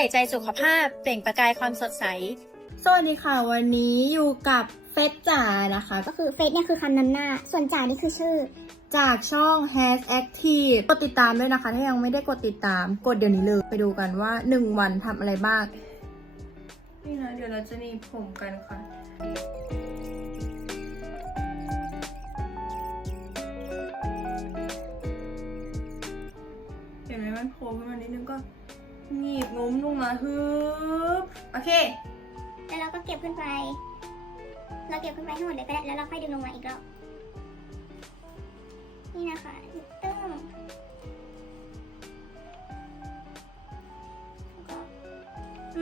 ส่ใจสุขภาพ เปล่งประกายความสดใส สวัสดีค่ะ วันนี้อยู่กับเฟสจ๋านะคะ ก็คือเฟซเนี่ยคือคำนำหน้า ส่วนจ่านี่คือชื่อ จากช่อง Has Active กดติดตามด้วยนะคะ ถ้ายังไม่ได้กดติดตาม กดเดี๋ยวนี้เลย ไปดูกันว่า 1 วันทำอะไรบ้าง นี่นะเดี๋ยวเราจะหนีบผมกันค่ะ เห็นไหมมันโผล่ขึ้นมานิดนึงก็ หนีบงุ้มลงมาฮึบโอเค แล้วเราก็เก็บขึ้นไป เราเก็บขึ้นไปให้หมดเลยก็ได้แล้วเราค่อยดึงลงมาอีกรอบนี่นะคะตึ้งแล้วก็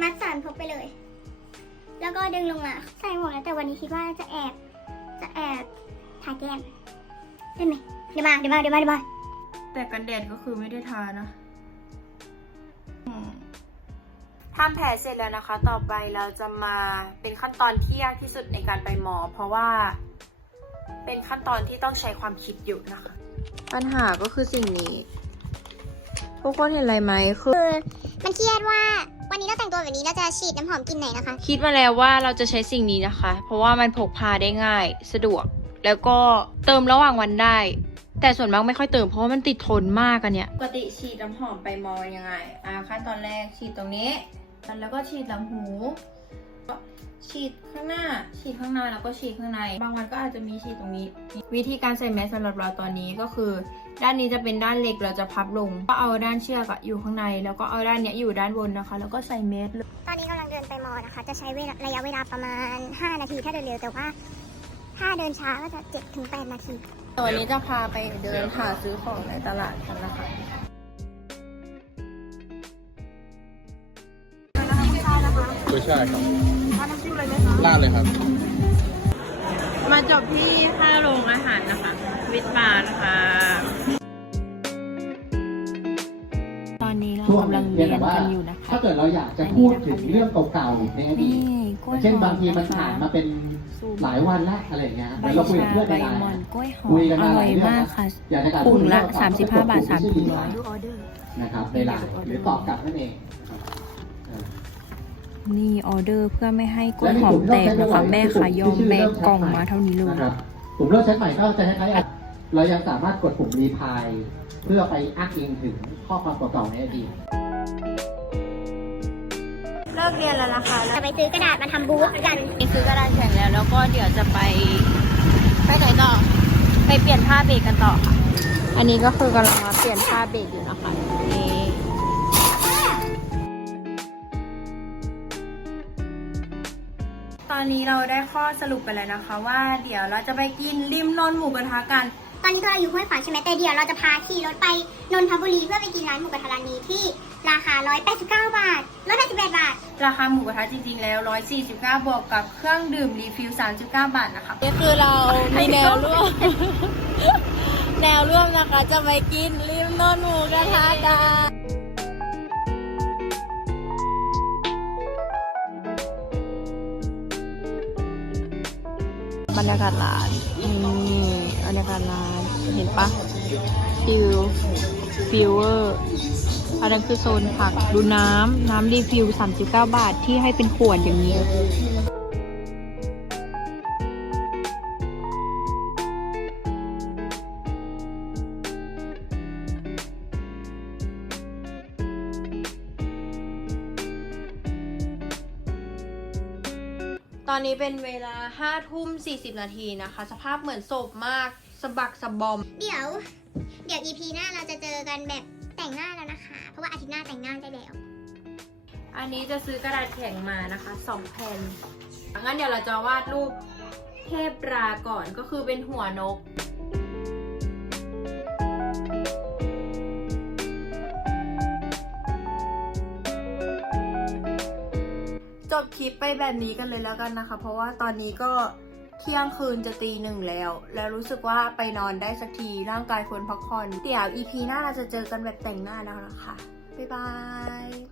มัดสารพกไปเลย แล้วก็ดึงลงมาใส่หมวกแล้วแต่วันนี้คิดว่าจะแอบจะแอบทาแก้มได้ไหมเดี๋ยวมาเดี๋ยวมาเดี๋ยวมาเดี๋ยวมาแต่กันแดดก็คือไม่ได้ทานะอืม ทำแผลเสร็จแล้วนะคะ ต่อไปเราจะมาเป็นขั้นตอนที่ยากที่สุดในการไปหมอ เพราะว่าเป็นขั้นตอนที่ต้องใช้ความคิดอยู่นะคะ ปัญหาก็คือสิ่งนี้ทุกคนเห็นอะไรไหมคือ มันเครียดว่าวันนี้เราแต่งตัวแบบนี้เราจะฉีดน้ำหอมกลินไหนนะคะ คิดมาแล้วว่าเราจะใช้สิ่งนี้นะคะ เพราะว่ามันพกพาได้ง่าย สะดวก แล้วก็เติมระหว่างวันได้ แต่ส่วนมากไม่ค่อยเติมเพราะว่ามันติดทนมากอันเนี้ยปกติฉีดน้ำหอมไปมอยังไง อ่าขั้นตอนแรกฉีดตรงนี้แล้วก็ฉีดลำหูก็ฉีดข้างหน้า ฉีดข้างหน้าแล้วก็ฉีดข้างใน บางวันก็อาจจะมีฉีดตรงนี้ วิธีการใส่แมสสำหรับเราตอนนี้ก็คือ ด้านนี้จะเป็นด้านเหล็กเราจะพับลง ก็เอาด้านเชือกอะอยู่ข้างใน แล้วก็เอาด้านเนี้ยอยู่ด้านบนนะคะ แล้วก็ใส่แมสเลยตอนนี้กำลังเดินไปมอนะคะ จะใช้เวลาระยะเวลาประมาณ 5 นาทีถ้าเดินเร็วแต่ว่าถ้าเดินช้าก็จะ7ถึง8นาที วันนี้จะพาไปเดินหาซื้อของในตลาดกันนะคะไม่ใช่ครับราดเลยครับ มาจบที่ค่าโรงอาหารนะคะ วิทบาร์นะคะ ตอนนี้เราช่วงกำลังเรีเรียยนนแต่ว่ากันอยู่นะคะ ถ้าเกิดเราอยากจะพูดถึงเรื่องเก่าๆในอดีตนี่กล้วยเช่นหอมบางทีมันนะคะผ่านมาเป็นหลายวันแล้วอะไรอย่างเงี้ยเหใบมือนเราคุยกับชาเพื่อนใบในไลน์หมอนกล้วยหอคุมยกันอมาหร่ลาอยยเรื่องมากนะค่ะอยากจะกลับถุงละพูดเรื่อง35 บาท3ถุงร้อยนะครับในไลน์หรือตอบกลับนั่นเองนะครับเออนี่ออเดอร์เพื่อไม่ให้กล้วยหอมแตกนะคะแม่ค่ะยอมแบกกล่องมาเท่านี้เลยนะครับกลุ่มเลือกใช้ใหม่ก็จะคล้ายๆเรายังสามารถกดปุ่มรีพายเพื่อไปอ้างอิงถึงข้อความเก่าๆในอดีตเลิกเรียนแล้วนะคะจะไปซื้อกระดาษมาทำบูธกันซื้อกระดาษแข็งแล้ว แล้วก็เดี๋ยวจะไป ไปไหนต่อ ไปเปลี่ยนผ้าเบรกกันต่อค่ะ อันนี้ก็คือกำลังมาเปลี่ยนผ้าเบรกอยู่นะคะนี่ตอนนี้เราได้ข้อสรุปไปแล้วนะคะ ว่าเดี๋ยวเราจะไปกินริมนนหมูกระทะกัน ตอนนี้ก็เราอยู่ห้วยขวางใช่ไหมแต่เดี๋ยวเราจะพาขี่รถไปนนทบุรีเพื่อไปกินร้านหมูกระทะร้านนี้ที่ราคา 189 บาท188บาท ราคาหมูกระทะจริงๆแล้ว 149 บวกกับเครื่องดื่มรีฟิล 39 บาทนะคะ นี่คือเรามีแนวร่วม แนวร่วมนะคะ จะไปกินริมโนนหมูกระทะกันบรรยากาศร้านนี่บรรยากาศร้าน เห็นปะฟิว ฟิวเวอร์อันนั้นคือโซนผักดูน้ำ น้ำรีฟิล39 บาทที่ให้เป็นขวดอย่างนี้ตอนนี้เป็นเวลา5ทุ่ม40 นาทีนะคะ สภาพเหมือนศพมากสะบักสะบอม เดี๋ยว เดี๋ยว EP หน้าเราจะเจอกันแบบแต่งหน้าแล้วนะคะ เพราะว่าอาทิตย์หน้าแต่งหน้าได้แล้ว อันนี้จะซื้อกระดาษแข็งมานะคะสองแผ่นงั้นเดี๋ยวเราจะวาดรูปเทพราก่อนก็คือเป็นหัวนกจบคลิปไปแบบนี้กันเลยแล้วกันนะคะ เพราะว่าตอนนี้ก็ ที่ยงคืนจะตีหนึ่งแล้ว แล้วรู้สึกว่าไปนอนได้สักทีร่างกายควรพักผ่อน เดี๋ยว EP หน้าเราจะเจอกันแบบแต่งหน้าแล้วนะคะ บ๊ายบาย